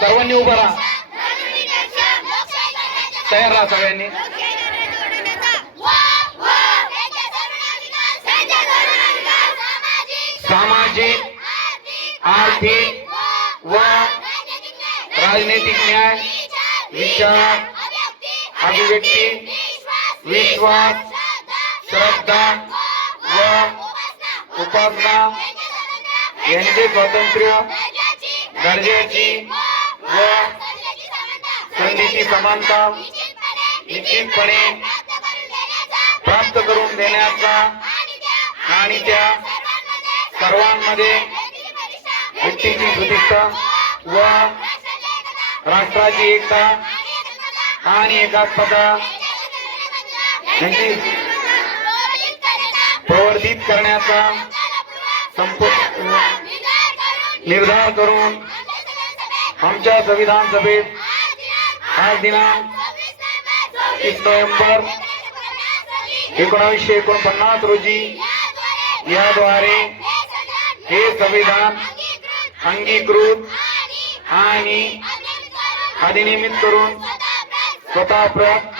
सर्वांनी उभं राहा. तयार राहा सगळ्यांनी. सामाजिक आर्थिक व राजनैतिक न्याय विचार अभिव्यक्ती विश्वास श्रद्धा व उपासना यांचे स्वातंत्र्य गरजेची व संधीची समानता निश्चितपणे प्राप्त करून देण्याचा आणि त्या सर्वांमध्ये व्यक्तीची प्रतिष्ठा व राष्ट्राची एकता आणि एकात्मता यांची प्रवर्धित करण्याचा संपूर्ण निर्धार करून आमच्या संविधान सभेत आज दिनांक तीस नोव्हेंबर एकोणावीसशे एकोणपन्नास रोजी याद्वारे हे संविधान अंगीकृत आणि अधिनियमित करून स्वतः प्रत